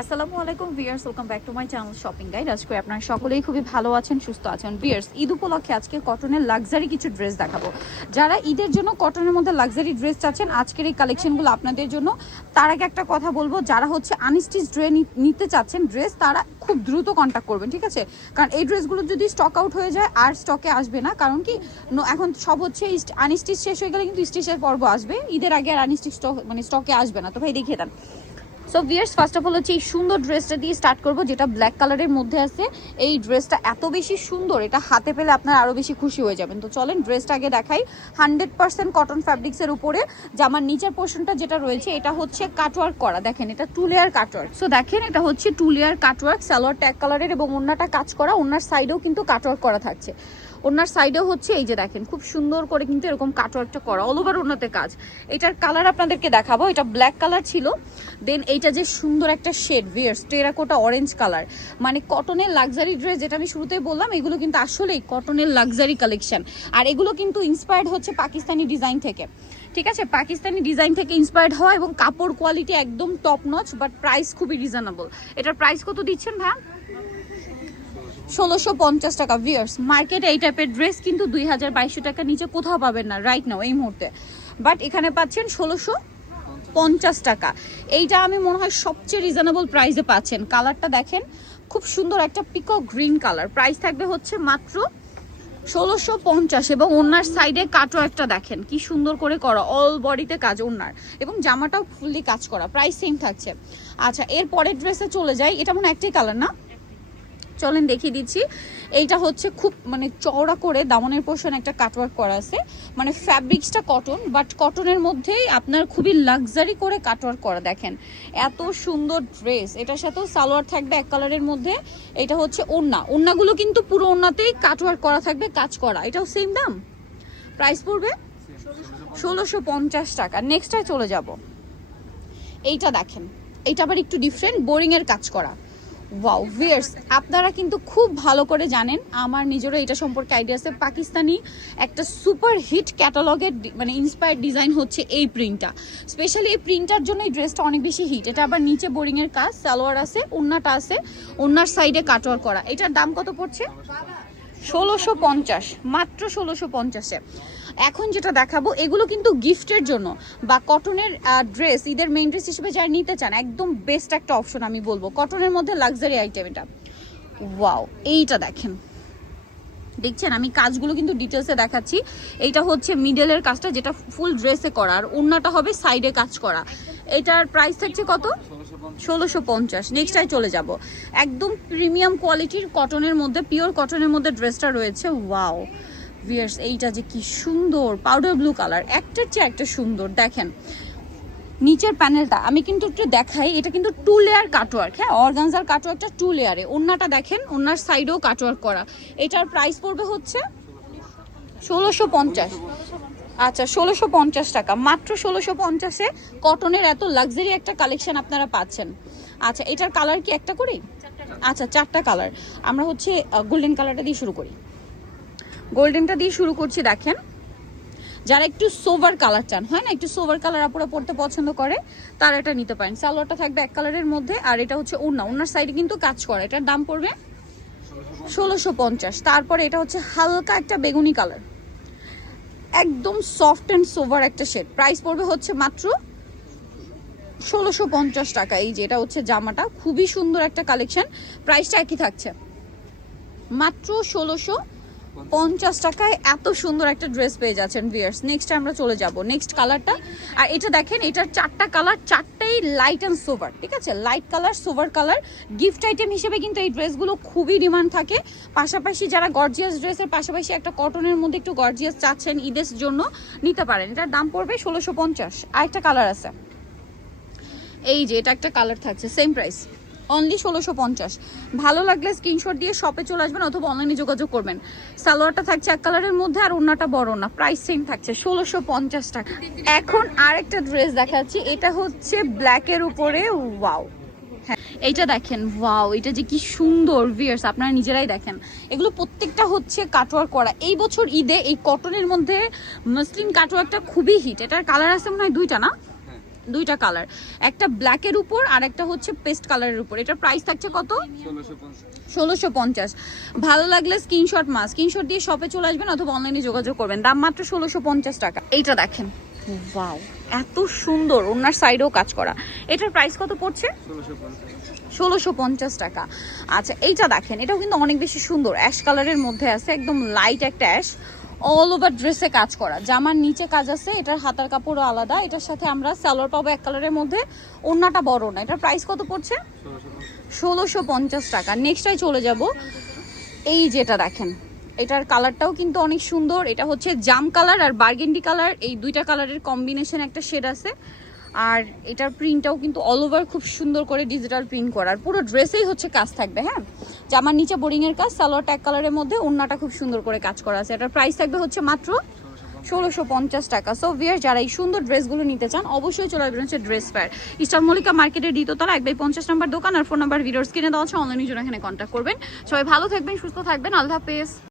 আসসালামু আলাইকুম viewers, welcome back to my channel shopping guide. আজকে আপনারা সকলেই খুবই ভালো আছেন, সুস্থ আছেন। ভিউয়ার্স, ঈদ উপলক্ষে আজকে কটনের লাক্সারি কিছু ড্রেস দেখাবো। যারা ঈদের জন্য কটনের মধ্যে লাক্সারি ড্রেস চাচ্ছেন, আজকের এই কালেকশনগুলো আপনাদের জন্য। তার আগে একটা কথা বলবো, যারা হচ্ছে আনস্টিচ ড্রেস নিতে চাচ্ছেন ড্রেস, তারা খুব দ্রুত কন্ট্যাক্ট করবেন, ঠিক আছে? কারণ এই ড্রেসগুলো যদি স্টক আউট হয়ে যায় আর স্টকে আসবে না। কারণ কি, এখন সব হচ্ছে আনস্টিচ শেষ হয়ে গেলে কিন্তু স্টিচের পর্ব আসবে, ঈদের আগে আর আনস্টিচ স্টকে আসবে না। তো ভাই দেখিয়ে দেন। So viewers, first of all হচ্ছে এই সুন্দর ড্রেসটা দিয়ে স্টার্ট করবো, যেটা ব্ল্যাক কালারের মধ্যে আছে। এই ড্রেসটা এত বেশি সুন্দর, এটা হাতে পেলে আপনারা আরও বেশি খুশি হয়ে যাবেন। তো চলেন ড্রেসটা আগে দেখাই। 100% কটন ফ্যাব্রিক্সের উপরে জামার নিচের পোর্শনটা যেটা রয়েছে, এটা হচ্ছে কাটওয়ার্ক করা। দেখেন, এটা 2 লেয়ার কাটওয়ার্ক। সো দেখেন, এটা হচ্ছে 2 লেয়ার কাটওয়ার্ক, সালোয়ার ট্যাগ কালারের এবং ওড়নাটা কাজ করা। ওড়নার সাইডেও কিন্তু কাটওয়ার্ক করা থাকছে। ওনার সাইডেও হচ্ছে এই যে দেখেন, খুব সুন্দর করে কিন্তু এরকম কাটওয়ার্কটা করা, অল ওভার ওনাতে কাজ। এটার কালার আপনাদেরকে দেখাবো। এটা ব্ল্যাক কালার ছিল, দেন এইটা যে সুন্দর একটা শেড ভিয়ার্স, টেরাকোটা অরেঞ্জ কালার। মানে কটনের লাক্সারি ড্রেস, যেটা আমি শুরুতেই বললাম, এগুলো কিন্তু আসলেই কটনের লাক্সারি কালেকশন। আর এগুলো কিন্তু ইন্সপায়ার্ড হচ্ছে পাকিস্তানি ডিজাইন থেকে, ঠিক আছে? পাকিস্তানি ডিজাইন থেকে ইন্সপায়ার্ড হয় এবং কাপড় কোয়ালিটি একদম টপ নচ, বাট প্রাইস খুবই রিজনেবল। এটার প্রাইস কত দিচ্ছেন ভাই? 1650 টাকা। ভিউয়ার্স, মার্কেটে এই টাইপের ড্রেস কিন্তু 2200 টাকার নিচে কোথাও পাবেন না রাইট নাও, এই মুহূর্তে। বাট এখানে পাচ্ছেন 1650 টাকা। এইটা আমি মনে হয় সবচেয়ে রিজনেবল প্রাইসে পাচ্ছেন। কালারটা দেখেন, খুব সুন্দর একটা পিকক গ্রিন কালার। প্রাইস থাকবে হচ্ছে মাত্র 1650। এবং ওনার সাইডে কাটওয়ার্কটা দেখেন কি সুন্দর করে করা, অল বডিতে কাজ ওনার, এবং জামাটাও ফুললি কাজ করা। প্রাইস সেম থাকছে। আচ্ছা, এর পরের ড্রেসে চলে যাই। এটা মনে একটাই কালার না? চলেন দেখিয়ে দিচ্ছি। এইটা হচ্ছে খুব চওড়া করে দামনের পোর্শন একটা কাটওয়ার্ক করা আছে। মানে ফ্যাব্রিক্সটা কটন, বাট কটনের মধ্যেই আপনার খুবই লাক্সারি করে কাটওয়ার্ক করা। দেখেন এত সুন্দর ড্রেস। এটার সাথেও সালোয়ার থাকবে এক কালারের মধ্যে। এটা হচ্ছে ওড়নাগুলো কিন্তু পুরো ওড়নাতেই কাটওয়ার্ক করা থাকবে, কাজ করা। এটাও সেম দাম। প্রাইস পড়বে 1650 টাকা। নেক্সটটায় চলে যাব। এইটা দেখেন, এইটা আবার একটু ডিফারেন্ট, বোরিং এর কাজ করা। ওয়াও ভিউয়ার্স, আপনারা কিন্তু খুব ভালো করে জানেন, আমার নিজেরও এটা সম্পর্কে আইডিয়া আছে। পাকিস্তানি একটা সুপার হিট ক্যাটালগের ইন্সপায়ার্ড ডিজাইন হচ্ছে এই প্রিন্টটা। স্পেশালি এই প্রিন্টার জন্য এই ড্রেসটা অনেক বেশি হিট। এটা আবার নিচে বোরিং এর কাজ, সালোয়ার আছে, ওড়নাটা আছে, ওড়নার সাইডে কাটওয়ার্ক করা। এটার দাম কত পড়ছে? 1650, মাত্র 1650-এ। এখন যেটা দেখাবো, এগুলো কিন্তু গিফটের জন্য বা কটনের ড্রেস, ঈদের মেইন ড্রেস হিসেবে যারা নিতে চান, একদম বেস্ট একটা অপশন আমি বলবো। কটনের মধ্যে লাক্সারি আইটেম এটা। ওয়াও, এইটা দেখেন, দেখছেন? আমি কাজগুলো কিন্তু ডিটেলসে দেখাচ্ছি। এইটা হচ্ছে মিডলের কাজটা, যেটা ফুল ড্রেসে করা, আর ওড়নাটা হবে সাইডে কাজ করা। এটার প্রাইস থাকছে কত? 1650। নেক্সটাই চলে যাব। একদম প্রিমিয়াম কোয়ালিটির কটনের মধ্যে, পিওর কটনের মধ্যে ড্রেসটা রয়েছে। ওয়াও ভিউয়ার্স, এইটা যে কি সুন্দর, পাউডার ব্লু কালার, একটার চেয়ে একটা সুন্দর। দেখেন নিচের প্যানেলটা আমি কিন্তু একটু দেখাই। এটা কিন্তু 2 লেয়ার কাটওয়ার্ক, হ্যাঁ, অর্গানজার কাটওয়ার্কটা 2 লেয়ারে। ওড়নাটা দেখেন, ওড়নার সাইডেও কাটওয়ার্ক করা। এটার প্রাইস পড়বে হচ্ছে 1650। আচ্ছা, 1650 টাকা, মাত্র 1650-এ কটনের এত লাক্সারি একটা কালেকশন আপনারা পাচ্ছেন। আচ্ছা, এটার কালার কি একটা করি? আচ্ছা, 4টা কালার। আমরা হচ্ছে গোল্ডেন কালারটা দিয়ে শুরু করি। গোল্ডেনটা দিয়ে শুরু করছি। দেখেন, যারা একটু সোভার কালার চান, হয় না, একটু সোভার কালার আপুরা পড়তে পছন্দ করে, তারা এটা নিতে পারেন। সালোয়ারটা থাকবে এক কালারের মধ্যে, আর এটা হচ্ছে ওড়নার সাইডে কিন্তু কাজ করা। এটার দাম পড়বে 1650। তারপরে এটা হচ্ছে হালকা একটা বেগুনি কালার, একদম সফট অ্যান্ড সোভার একটা শেড। প্রাইস পড়বে হচ্ছে মাত্র 1650 টাকা। এই যে এটা হচ্ছে জামাটা, খুবই সুন্দর একটা কালেকশন। প্রাইসটা একই থাকছে, মাত্র 1650 টাকায় এত সুন্দর একটা ড্রেস পেয়ে যাচ্ছেন ভিউয়ার্স। নেক্সট আমরা চলে যাব নেক্সট কালারটা। আর এটা দেখেন, এটার 4টা কালার, 4টাই লাইট অ্যান্ড সোভার, ঠিক আছে? Light colour, sober colour. Gift item হিসেবে কিন্তু এই ড্রেসগুলো খুবই ডিমান্ড থাকে। পাশাপাশি যারা গর্জিয়াস ড্রেসের পাশাপাশি একটা কটনের মধ্যে একটু গর্জিয়াস চাচ্ছেন ঈদের জন্য, নিতে পারেন। এটার দাম পড়বে 1650। আর একটা কালার আছে, এই যে এটা একটা কালার থাকছে, সেম প্রাইস, অনলি 1650। ভালো লাগলে স্ক্রিনশট দিয়ে শপে চলে আসবেন অথবা অনলাইনে যোগাযোগ করবেন। সালোয়ারটা থাকছে এক কালারের মধ্যে, আর ওড়নাটা বড় না। প্রাইস সেম থাকছে 1650 টাকা। এখন আরেকটা ড্রেস দেখাচ্ছি, এটা হচ্ছে ব্ল্যাকের উপরে। ওয়াও, হ্যাঁ, এইটা দেখেন, ওয়াও, এটা যে কি সুন্দর ভিউয়ার্স, আপনারা নিজেরাই দেখেন। এগুলো প্রত্যেকটা হচ্ছে কাটওয়ার্ক করা। এই বছর ঈদে এই কটনের মধ্যে মসলিন কাটওয়ার্কটা খুবই হিট। এটার কালার আছে মনে হয় 2টা না? দুইটা কালার, একটা ব্ল্যাকের উপর আর একটা হচ্ছে পেস্ট কালারের উপর। এটার প্রাইস থাকছে কত? 1650। ভালো লাগলে স্ক্রিনশট স্ক্রিনশট দিয়ে শপে চলে আসবেন অথবা অনলাইনে যোগাযোগ করবেন। দাম মাত্র 1650 টাকা। এইটা দেখেন, ওয়াও এত সুন্দর, ওনার সাইডেও কাজ করা। এটার প্রাইস কত পড়ছে? 1650 টাকা। আচ্ছা এইটা দেখেন, এটাও কিন্তু অনেক বেশি সুন্দর, অ্যাশ কালারের মধ্যে আছে, একদম লাইট একটা অ্যাশ, অল ওভার ড্রেসে কাজ করা, জামার নিচে কাজ আছে, এটার হাতার কাপড়ও আলাদা। এটার সাথে আমরা সালোয়ার পাবো এক কালারের মধ্যে, ওড়নাটা বড় না। এটার প্রাইস কত পড়ছে? 1650 টাকা। নেক্সটটাই চলে যাব, এই যেটা দেখেন, এটার কালারটাও কিন্তু অনেক সুন্দর। এটা হচ্ছে জাম কালার আর বার্গেন্ডি কালার, এই দুইটা কালারের কম্বিনেশন একটা শেড আছে। আর এটার প্রিন্টটাও কিন্তু অল ওভার খুব সুন্দর করে ডিজিটাল প্রিন্ট করা, আর পুরো ড্রেসেই হচ্ছে কাজ থাকবে। হ্যাঁ, জামার নিচে বোরিং এর কাজ, সালোয়ার ট্যাগ কালারের মধ্যে, ওড়নাটা খুব সুন্দর করে কাজ করা আছে। এটার প্রাইস থাকবে হচ্ছে মাত্র 1650 টাকা। সো ভিয়ার, যারা এই সুন্দর ড্রেসগুলো নিতে চান অবশ্যই চলে আসবেন হচ্ছে ড্রেস ফেয়ার, ইস্টার্ন মল্লিকা মার্কেটের দ্বিতীয়তলা 1/50 নম্বর দোকান। আর ফোন নাম্বার ভিডিওর স্ক্রিনে দেওয়া আছে, অনলাইনে জন্য এখানে কন্ট্যাক্ট করবেন। সবাই ভালো থাকবেন, সুস্থ থাকবেন, আল্লাহ হাফেজ।